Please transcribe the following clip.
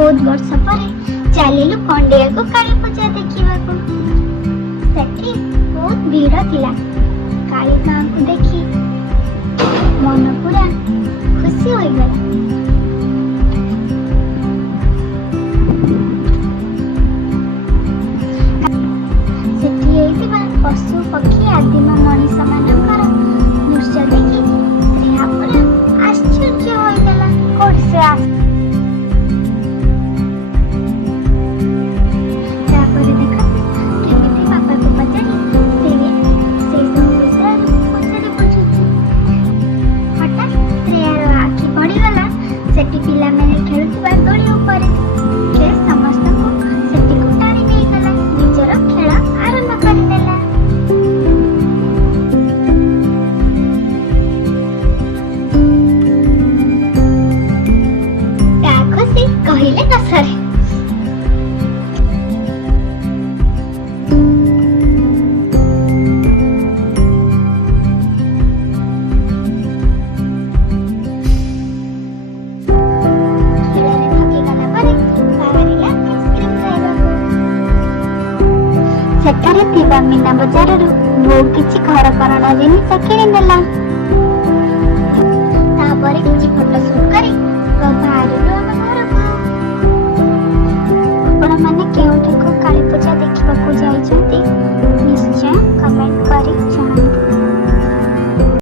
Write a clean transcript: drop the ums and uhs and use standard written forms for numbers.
बहुत वर्ष पर चलिलु कंडिया को काली पूजा देखा। सेठी बहुत भीड़ थिला। काली मां को देखी मन पूरा खुशी हो गया। सेठी एइतिबा पशु पक्षी आदिम मनीष मानकर दृश्य देखी श्रेया पूरा आश्चर्य हो गला। कोड से तापर देखा केमिति बापा को पचारी से सब विषय पचारी बुझुची। हठात श्रेयार आखि पड़ीगला सेठी पिला माने खेलुथिबा दोली ऊपर। से समस्त को सेठी को टाणी नहीं गला। निजर खेल आरंभ करदेला। ता खुशी कहिले न सरे। ସେଠାରେ ଥିବା ମୀନା ବଜାରରୁ ବୋଉ କିଛି ଘରକରଣା ଜିନିଷ କିଣିନେଲା। ତାପରେ କିଛି ଫଟୋ